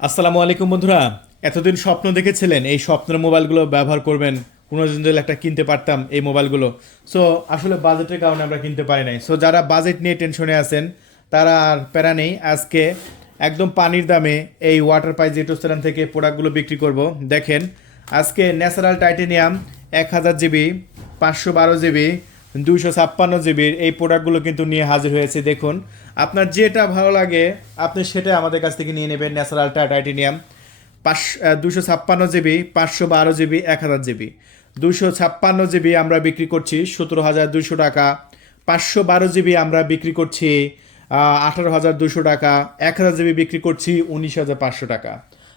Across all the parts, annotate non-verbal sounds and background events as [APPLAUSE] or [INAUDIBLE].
আসসালামু আলাইকুম বন্ধুরা। এতদিন স্বপ্ন দেখেছিলেন, এই স্বপ্নের মোবাইলগুলো ব্যবহার করবেন। কোনো দিন যদি একটা কিনতে পারতাম এই মোবাইলগুলো। সো আসলে বাজেটের কারণে আমরা কিনতে পারি নাই। সো যারা বাজেট নিয়ে টেনশনে আছেন, তারা আর প্যারা নেই। আজকে একদম পানির দামে এই ওয়াটার পাইপ জেটোস্টেরান থেকে প্রোডাক্টগুলো বিক্রি করব। দেখেন, আজকে ন্যাচারাল টাইটেনিয়াম এক হাজার জিবি, পাঁচশো বারো জিবি দুইশো ছাপ্পান্ন জিবির এই প্রোডাক্টগুলো কিন্তু নিয়ে হাজির হয়েছে, দেখুন। আপনার যেটা ভালো লাগে, আপনি সেটা আমাদের কাছ থেকে নিয়ে নেবেন ন্যাচারাল টাইটেনিয়াম পাঁচ দুশো ছাপ্পান্ন জিবি, পাঁচশো বারো জিবি, এক হাজার জিবি। দুশো ছাপ্পান্ন জিবি আমরা বিক্রি করছি সতেরো হাজার দুশো টাকা। পাঁচশো বারো জিবি আমরা বিক্রি করছি আঠারো হাজার দুশো টাকা। এক হাজার জিবি বিক্রি করছি উনিশ হাজার পাঁচশো টাকা।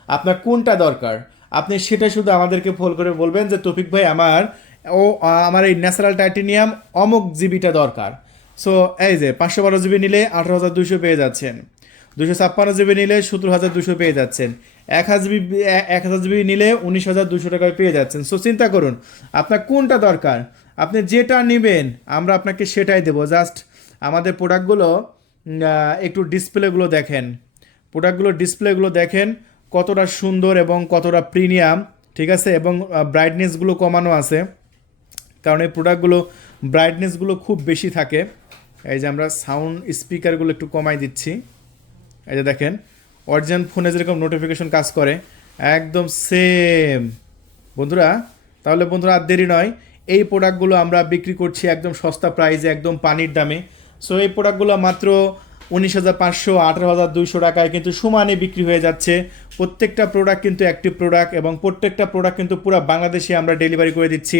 আপনার কোনটা দরকার? আপনি সেটা শুধু আমাদেরকে ফোন করে বলবেন যে, তফিক ভাই, আমার ও আমার এই ন্যাচারাল টাইটেনিয়াম অমুক জিবিটা দরকার। সো, এই যে, পাঁচশো বারো জিবি নিলে আঠারো হাজার দুশো পেয়ে যাচ্ছেন। দুশো ছাপ্পান্ন জিবি নিলে সতেরো হাজার দুশো পেয়ে যাচ্ছেন। এক হাজার জিবি এক হাজার জিবি নিলে উনিশ হাজার দুশো টাকায় পেয়ে যাচ্ছেন। সো, চিন্তা করুন, আপনার কোনটা দরকার? আপনি যেটা নেবেন, আমরা আপনাকে সেটাই দেবো। জাস্ট আমাদের প্রোডাক্টগুলো একটু ডিসপ্লেগুলো দেখেন। প্রোডাক্টগুলো ডিসপ্লেগুলো দেখেন, কতটা সুন্দর এবং কতটা প্রিমিয়াম, ঠিক আছে? এবং ব্রাইটনেসগুলো কমানো আছে। কারণ এই প্রোডাক্টগুলো ব্রাইটনেসগুলো খুব বেশি থাকে। এই যে আমরা সাউন্ড স্পিকারগুলো একটু কমাই দিচ্ছি। এই যে দেখেন, অরিজিনাল ফোনে যেরকম নোটিফিকেশন কাজ করে, একদম সেম বন্ধুরা, তাহলে বন্ধুরা আর দেরি নয়, এই প্রোডাক্টগুলো আমরা বিক্রি করছি একদম সস্তা প্রাইসে একদম পানির দামে। সো এই প্রোডাক্টগুলো মাত্র উনিশ হাজার পাঁচশো আঠারো হাজার দুইশো টাকায় কিন্তু সমানে বিক্রি হয়ে যাচ্ছে। প্রত্যেকটা প্রোডাক্ট কিন্তু একটি প্রোডাক্ট এবং প্রত্যেকটা প্রোডাক্ট কিন্তু পুরো বাংলাদেশে আমরা ডেলিভারি করে দিচ্ছি।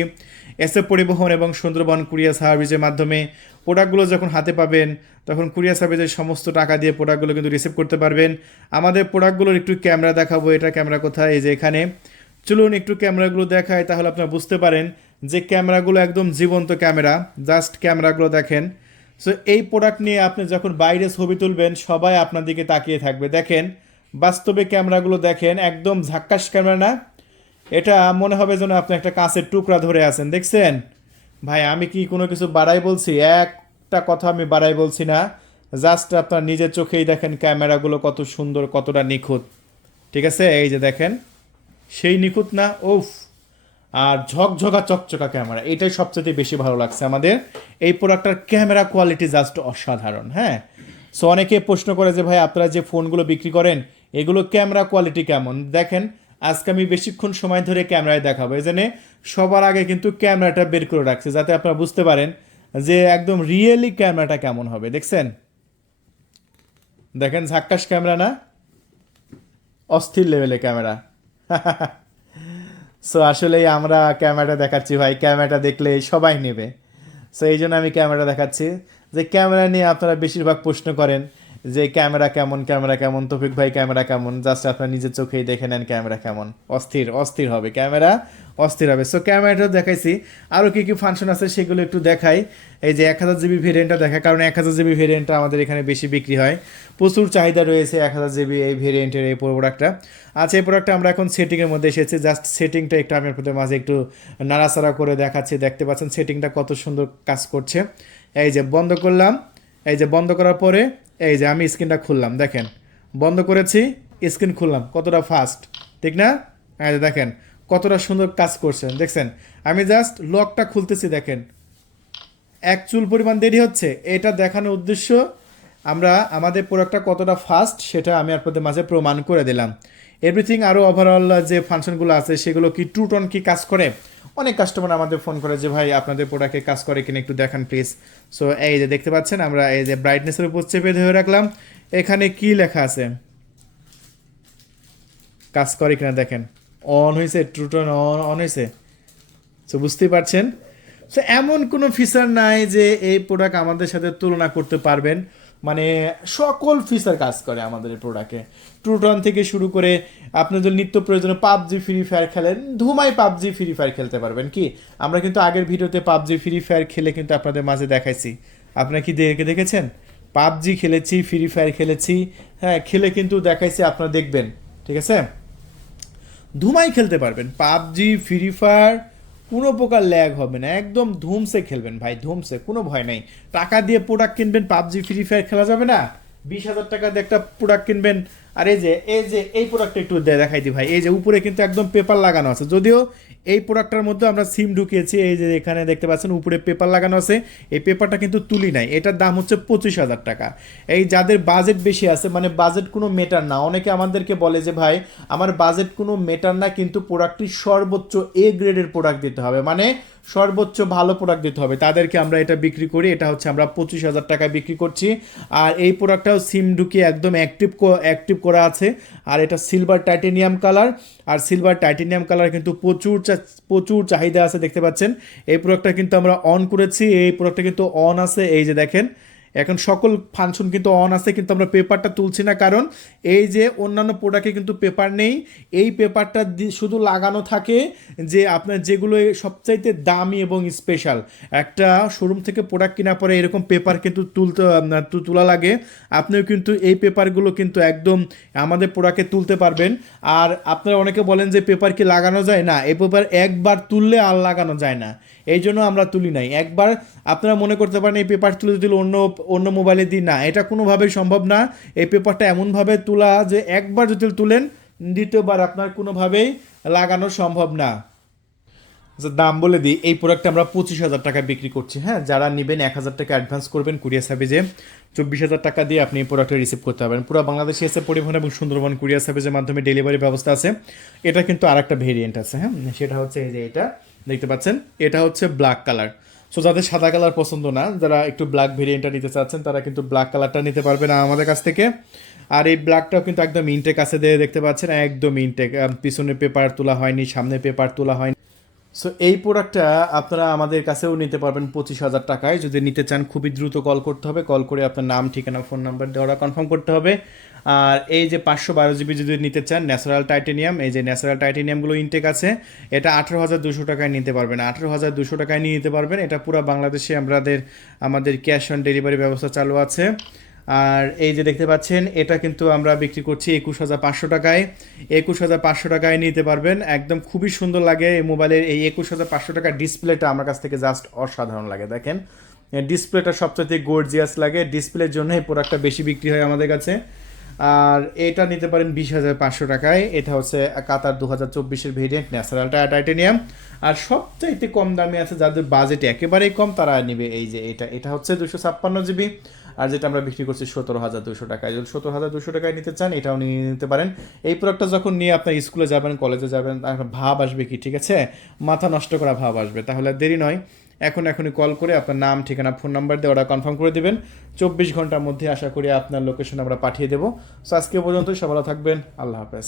এসএ পরিবহন এবং সুন্দরবন কুরিয়ার সার্ভিসের মাধ্যমে প্রোডাক্টগুলো যখন হাতে পাবেন, তখন কুরিয়ার সার্ভিসের সমস্ত টাকা দিয়ে প্রোডাক্টগুলো কিন্তু রিসিভ করতে পারবেন। আমাদের প্রোডাক্টগুলোর একটু ক্যামেরা দেখাবো, এটা ক্যামেরা কোথায়? এই যে এখানে। চলুন একটু ক্যামেরাগুলো দেখায় তাহলে আপনারা বুঝতে পারেন যে ক্যামেরাগুলো একদম জীবন্ত ক্যামেরা জাস্ট ক্যামেরাগুলো দেখেন। সো এই প্রোডাক্ট নিয়ে আপনি যখন বাইরে ছবি তুলবেন, সবাই আপনার দিকে তাকিয়ে থাকবে। দেখেন, বাস্তবে ক্যামেরাগুলো দেখেন, একদম ঝাক্কাস ক্যামেরা না। এটা মনে হবে যেন আপনি একটা কাঁচের টুকরা ধরে আছেন। দেখছেন? ভাই, আমি কি কোনো কিছু বাড়াই বলছি? একটা কথা আমি বাড়াই বলছি না। জাস্ট আপনার নিজের চোখেই দেখেন ক্যামেরাগুলো কত সুন্দর, কতটা নিখুঁত। ঠিক আছে? এই যে দেখেন, সেই নিখুঁত না? উফ! আর ঝকঝকা চকচকা ক্যামেরা, এটাই সবচেয়ে বেশি ভালো লাগছে আমাদের। এই প্রোডাক্টটার ক্যামেরা কোয়ালিটি জাস্ট অসাধারণ হ্যাঁ? সো অনেকে প্রশ্ন করে যে, ভাই, আপনারা যে ফোনগুলো বিক্রি করেন, এগুলো ক্যামেরা কোয়ালিটি কেমন? দেখেন, আজকে আমি বেশিক্ষণ সময় ধরে ক্যামেরায় দেখাবো। এই জন্যে সবার আগে কিন্তু ক্যামেরাটা বের করে রাখছে, যাতে আপনারা বুঝতে পারেন যে, একদম রিয়েলি ক্যামেরাটা কেমন হবে। দেখছেন? দেখেন ঝাক্কাস ক্যামেরা না? অস্থির লেভেলে ক্যামেরা। [LAUGHS] সো আসলেই আমরা ক্যামেরাটা দেখাচ্ছি ভাই। ক্যামেরাটা দেখলে সবাই নেবে। সো এই জন্য আমি ক্যামেরা দেখাচ্ছি। যে ক্যামেরা নিয়ে আপনারা বেশিরভাগ প্রশ্ন করেন। যে ক্যামেরা কেমন ক্যামেরা কেমন, তফিক ভাই ক্যামেরা কেমন? জাস্ট আপনার নিজের চোখেই দেখে নেন ক্যামেরা কেমন। অস্থির অস্থির হবে ক্যামেরা, অস্থির হবে। সো ক্যামেরাটা দেখাইছি। আরও কী কী ফাংশন আছে সেগুলো একটু দেখাই। এই যে এক হাজার জিবি ভেরিয়েন্টটা দেখা কারণ এক হাজার জিবি ভেরিয়েন্টটা আমাদের এখানে বেশি বিক্রি হয়। প্রচুর চাহিদা রয়েছে এক হাজার জিবি এই ভেরিয়েন্টের এই প্রোডাক্টটা আচ্ছা এই প্রোডাক্টটা আমরা এখন সেটিংয়ের মধ্যে এসেছি। জাস্ট সেটিংটা একটু আমি আপনাদের মাঝে একটু নাড়াচাড়া করে দেখাচ্ছি। দেখতে পাচ্ছেন সেটিংটা কত সুন্দর কাজ করছে। এই যে বন্ধ করলাম। এই যে বন্ধ করার পরে, এই যে আমি স্ক্রিনটা খুললাম, দেখেন। বন্ধ করেছি স্ক্রিন খুললাম, কতটা ফাস্ট ঠিক না? এই যে দেখেন, কতটা সুন্দর কাজ করছেন দেখছেন? আমি জাস্ট লকটা খুলতেছি, দেখেন। এক চুল পরিমাণ দেরি হচ্ছে, এটা দেখানোর উদ্দেশ্য, আমরা আমাদের প্রোডাক্টটা কতটা ফাস্ট সেটা আমি আপনাদের মাঝে প্রমাণ করে দিলাম। এভরিথিং আরও ওভারঅল যে ফাংশনগুলো আছে, সেগুলো কি টু টন কি কাজ করে অনেক কাস্টমার আমাদের ফোন করে যে, ভাই, আপনাদের প্রোডাক্টে কাজ করে কিনা একটু দেখান প্লিজ সো এই যে দেখতে পাচ্ছেন, আমরা এই যে ব্রাইটনেসের উপর চেপে ধরে রাখলাম। এখানে কি লেখা আছে? কাজ করে কিনা দেখেন। অন হয়েছে ট্রুটন অন অন হয়েছে সো বুঝতেই পারছেন? সো এমন কোনো ফিচার নাই যে, এই প্রোডাক্ট আমাদের সাথে তুলনা করতে পারবেন। মানে সকল ফিচার কাজ করে আমাদের এই প্রোডাক্টে ট্রুটন থেকে শুরু করে আপনার যদি নিত্য প্রয়োজনে পাবজি ফ্রি ফায়ার খেলেন ধুমাই পাবজি ফ্রি ফায়ার খেলতে পারবেন কি? আমরা কিন্তু আগের ভিডিওতে পাবজি ফ্রি ফায়ার খেলে কিন্তু আপনাদের মাঝে দেখাইছি। আপনারা কি দেখে দেখেছেন? পাবজি খেলেছি ফ্রি ফায়ার খেলেছি হ্যাঁ খেলে কিন্তু দেখাইছি, আপনারা দেখবেন, ঠিক আছে? ধুমাই খেলতে পারবেন, পাবজি ফ্রি ফায়ার কোনো প্রকার ল্যাগ হবে না। একদম ধুমসে খেলবেন ভাই, ধুমসে, কোনো ভয় নাই। টাকা দিয়ে প্রোডাক্ট কিনবেন, পাবজি ফ্রি ফায়ার খেলা যাবে না? বিশ হাজার টাকা দিয়ে একটা প্রোডাক্ট কিনবেন। আর এই যে এই যে, এই প্রোডাক্টটা একটু দেখাই দিই ভাই। এই যে, উপরে কিন্তু একদম পেপার লাগানো আছে। যদিও এই প্রোডাক্টটার মধ্যে আমরা সিম ঢুকিয়েছি, এই যে এখানে দেখতে পাচ্ছেন, উপরে পেপার লাগানো আছে। এই পেপারটা কিন্তু তুলি নাই, এটার দাম হচ্ছে পঁচিশ হাজার টাকা। এই যাদের বাজেট বেশি আছে মানে বাজেট কোনো মেটার না। অনেকে আমাদেরকে বলে যে, ভাই, আমার বাজেট কোনো মেটার না, কিন্তু প্রোডাক্টটি সর্বোচ্চ এ গ্রেডের প্রোডাক্ট দিতে হবে। মানে সর্বোচ্চ ভালো প্রোডাক্ট দিতে হবে। তাদেরকে আমরা এটা বিক্রি করি, এটা হচ্ছে আমরা পঁচিশ হাজার টাকায় বিক্রি করছি। আর এই প্রোডাক্টটাও সিম ঢুকিয়ে একদম অ্যাক্টিভ অ্যাক্টিভ করা আছে। আর এটা সিলভার টাইটেনিয়াম কালার আর সিলভার টাইটেনিয়াম কালার কিন্তু প্রচুর প্রচুর চাহিদা আছে, দেখতে পাচ্ছেন। এই প্রোডাক্টটা কিন্তু আমরা অন করেছি, এই প্রোডাক্টটা কিন্তু অন আছে। এই যে দেখেন এখন সকল ফাংশন কিন্তু অন আছে, কিন্তু আমরা পেপারটা তুলছি না, কারণ এই যে অন্যান্য প্রোডাক্টে কিন্তু পেপার নেই। এই পেপারটা শুধু লাগানো থাকে যে আপনার যেগুলো সবচাইতে দামি এবং স্পেশাল একটা শোরুম থেকে প্রোডাক্ট কেনার পরে এরকম পেপার কিন্তু তুলতে তোলা লাগে। আপনিও কিন্তু এই পেপারগুলো কিন্তু একদম আমাদের প্রোডাক্টে তুলতে পারবেন। আর আপনারা অনেকে বলেন যে পেপার কি লাগানো যায়? না, এই পেপার একবার তুললে আর লাগানো যায় না। এই জন্য আমরা তুলি নাই। একবার আপনারা মনে করতে পারেন এই পেপার তুলে দিলে অন্য অন্য মোবাইলে দিই না এটা কোনোভাবেই সম্ভব না। এই পেপারটা এমনভাবে তোলা যে একবার যদি তুলেন দ্বিতীয়বার আপনার কোনোভাবেই লাগানো সম্ভব না। আচ্ছা, দাম বলে দিই এই প্রোডাক্টটা আমরা পঁচিশ হাজার টাকা বিক্রি করছি হ্যাঁ? যারা নেবেন এক হাজার টাকা অ্যাডভান্স করবেন কুরিয়ার সার্ভিসে চব্বিশ হাজার টাকা দিয়ে আপনি এই প্রোডাক্টটা রিসিভ করতে পারবেন। পুরো বাংলাদেশে এসে পরিবহন এবং সুন্দরবন কুরিয়ার সার্ভিসের মাধ্যমে ডেলিভারি ব্যবস্থা আছে। এটা কিন্তু আর একটা ভেরিয়েন্ট আছে হ্যাঁ? সেটা হচ্ছে এই যে এটা। দেখতে পাচ্ছেন? এটা হচ্ছে ব্ল্যাক কালার সো যাদের সাদা কালার পছন্দ না, যারা একটু ব্ল্যাক ভেরিয়েন্টটা নিতে চাচ্ছেন, তারা কিন্তু ব্ল্যাক কালারটা নিতে পারবে না আমাদের কাছ থেকে। আর এই ব্ল্যাকটাও কিন্তু একদম ইনটেক আছে দিয়ে দেখতে পাচ্ছেন? একদম ইনটেক পিছনে পেপার তোলা হয়নি, সামনে পেপার তোলা হয়নি। সো এই প্রোডাক্টটা আপনারা আমাদের কাছেও নিতে পারবেন পঁচিশ হাজার টাকায়। যদি নিতে চান, খুবই দ্রুত কল করতে হবে। কল করে আপনার নাম, ঠিকানা ফোন নাম্বার দেওয়াটা কনফার্ম করতে হবে। আর এই যে পাঁচশো বারো জিবি যদি নিতে চান ন্যাচারাল টাইটেনিয়াম এই যে ন্যাচারাল টাইটেনিয়ামগুলো ইনটেক আছে, এটা আঠেরো হাজার দুশো টাকায় নিতে পারবেন। আঠেরো হাজার দুশো টাকায় নিয়ে নিতে পারবেন। এটা পুরো বাংলাদেশে আমাদের আমাদের ক্যাশ অন ডেলিভারি ব্যবস্থা চালু আছে। আর এই যে দেখতে পাচ্ছেন, এটা কিন্তু আমরা বিক্রি করছি একুশ হাজার পাঁচশো টাকায়। একুশ হাজার পাঁচশো টাকায় নিতে পারবেন। একদম খুবই সুন্দর লাগে এই মোবাইলের এই একুশ হাজার পাঁচশো টাকার ডিসপ্লেটা আমার কাছ থেকে জাস্ট অসাধারণ লাগে, দেখেন। ডিসপ্লেটা সবচেয়ে গর্জিয়াস লাগে, ডিসপ্লের জন্য এই প্রোডাক্টটা বেশি বিক্রি হয় আমাদের কাছে। আর এটা নিতে পারেন বিশ হাজার পাঁচশো টাকায়। এটা হচ্ছে কাতার দু হাজার চব্বিশের ভেরিয়েন্ট ন্যাচারাল টাইটেনিয়াম আর সবচাইতে কম দামে আছে যাদের বাজেট একেবারেই কম, তারা নেবে এই যে এটা। এটা হচ্ছে দুশো ছাপ্পান্ন জিবি আর যেটা আমরা বিক্রি করছি সতেরো হাজার দুশো টাকায়। যদি সতেরো হাজার দুশো টাকায় নিতে চান, এটাও নিয়ে নিতে পারেন। এই প্রোডাক্টটা যখন নিয়ে আপনার স্কুলে যাবেন কলেজে যাবেন তখন ভাব আসবে কি, ঠিক আছে? মাথা নষ্ট করা ভাব আসবে। তাহলে দেরি নয়। এখন এখনই কল করে আপনার নাম, ঠিকানা ফোন নাম্বার দিয়ে ওরা কনফার্ম করে দেবেন। চব্বিশ ঘণ্টার মধ্যে আশা করি আপনার লোকেশন আমরা পাঠিয়ে দেবো। সো আজকে পর্যন্ত সব ভালো থাকবেন। আল্লাহ হাফেজ।